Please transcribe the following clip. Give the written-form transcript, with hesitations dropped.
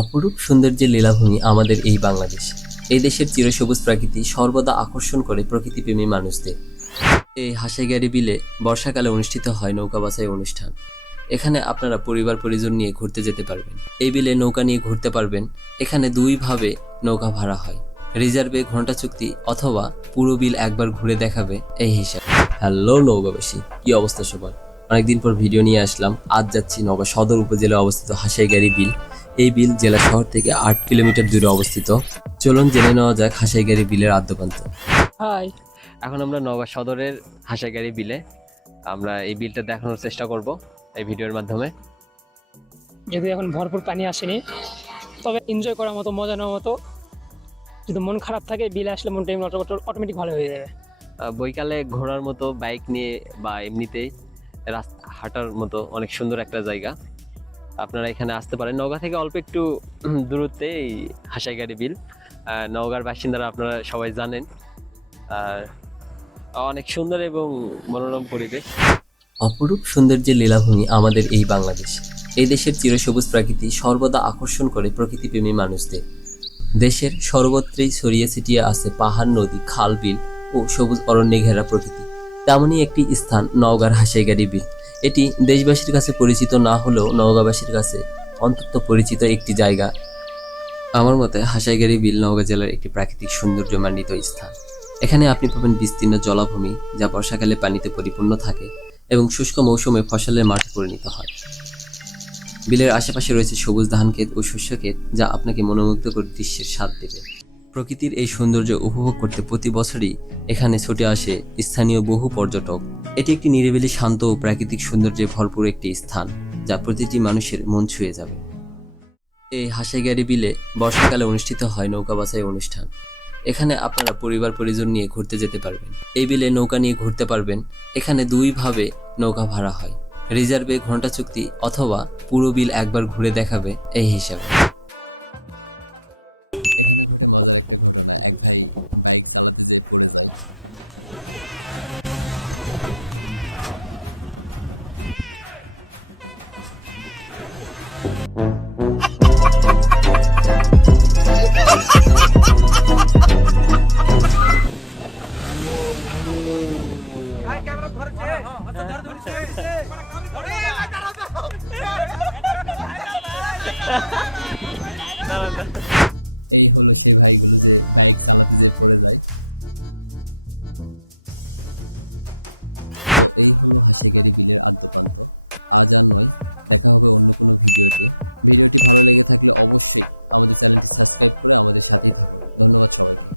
অপরূপ সৌন্দর্যের লীলাভূমি আমাদের এই বাংলাদেশ। এই দেশের চিরসবুজ প্রকৃতি সর্বদা আকর্ষণ করে প্রকৃতিপ্রেমী মানুষদের। এই হাসাইগাড়ি বিলে বর্ষাকালে অনুষ্ঠিত হয় নৌকা বাছাই অনুষ্ঠান। এখানে আপনারা পরিবার পরিজন নিয়ে ঘুরতে যেতে পারবেন। এই বিলে নৌকা নিয়ে ঘুরতে পারবেন। এখানে দুইভাবে নৌকা ভাড়া হয়, রিজার্ভে ঘন্টা চুক্তি অথবা পুরো বিল একবার ঘুরে দেখাবে এই হিসাবে। হ্যালো নৌকাবাসী, কি অবস্থা সবার? অনেকদিন পর ভিডিও নিয়ে আসলাম। আজ যাচ্ছি নওগাঁ সদর উপজেলায় অবস্থিত হাসাইগাড়ি বিল। এই বিল জেলা শহর থেকে 8 কিলোমিটার দূরে অবস্থিত। চলুন জেনে নেওয়া যাক হাসাইগাড়ি বিলের আদ্যপ্রান্ত। হাই। এখন আমরা নওগাঁ সদরের হাসাইগাড়ি বিলে, আমরা এই বিলটা দেখানোর চেষ্টা করব এই ভিডিওর মাধ্যমে। যদি এখন ভরপুর পানি আসেনি, তবে এনজয় করার মতো, মজা নেওয়ার মতো। যদি মন খারাপ থাকে, বিলে আসলে মনটা অটোমেটিক ভালো হয়ে যাবে। বৈকালে ঘোরার মতো, বাইক নিয়ে বা এমনিতেই রাস্তা হাঁটার মতো অনেক সুন্দর একটা জায়গা। আপনারা এখানে আসতে পারেন। নওগাঁ থেকে অল্প একটু দূরত্বে এই হাসাইগাড়ি বিল। নওগাঁর বাসিন্দারা আপনারা সবাই জানেন। আর অনেক সুন্দর এবং মনোরম পরিবেশ। অপরূপ সৌন্দর্যের লীলাভূমি আমাদের এই বাংলাদেশ। এই দেশের চিরসবুজ প্রকৃতি সর্বদা আকর্ষণ করে প্রকৃতিপ্রেমী মানুষদের। দেশের সর্বত্রই ছড়িয়ে ছিটিয়ে আছে পাহাড়, নদী, খাল, বিল ও সবুজ অরণ্যে ঘেরা প্রকৃতি। তেমনই একটি স্থান নওগাঁর হাসাইগাড়ি বিল। এটি দেশবাসীর কাছে পরিচিত না হলেও নওগাঁবাসীর কাছে অন্তত পরিচিত একটি জায়গা। আমার মতে হাসাইগাড়ি বিল নওগাঁ জেলার একটি প্রাকৃতিক সৌন্দর্যমণ্ডিত স্থান। এখানে আপনি পাবেন বিস্তীর্ণ জলাভূমি, যা বর্ষাকালে পানিতে পরিপূর্ণ থাকে এবং শুষ্ক মৌসুমে ফসলের মাঠে পরিণত হয়। বিলের আশেপাশে রয়েছে সবুজ ধানক্ষেত ও শস্যক্ষেত, যা আপনাকে মনোমুগ্ধকর দৃশ্যের স্বাদ দেবে। প্রকৃতির এই সৌন্দর্য উপভোগ করতে প্রতি বছরই এখানে ছুটে আসে স্থানীয় বহু পর্যটক। এটি একটি নিরিবিলি, শান্ত ও প্রাকৃতিক সৌন্দর্যে ভরপুর একটি স্থান, যা প্রতিটি মানুষের মন ছুঁয়ে যাবে। এই হাসাইগাড়ি বিলে বর্ষাকালে অনুষ্ঠিত হয় নৌকা বাছাই অনুষ্ঠান। এখানে আপনারা পরিবার পরিজন নিয়ে ঘুরতে যেতে পারবেন। এই বিলে নৌকা নিয়ে ঘুরতে পারবেন। এখানে দুইভাবে নৌকা ভাড়া হয়, রিজার্ভে ঘন্টা চুক্তি অথবা পুরো বিল একবার ঘুরে দেখাবে এই হিসাবে।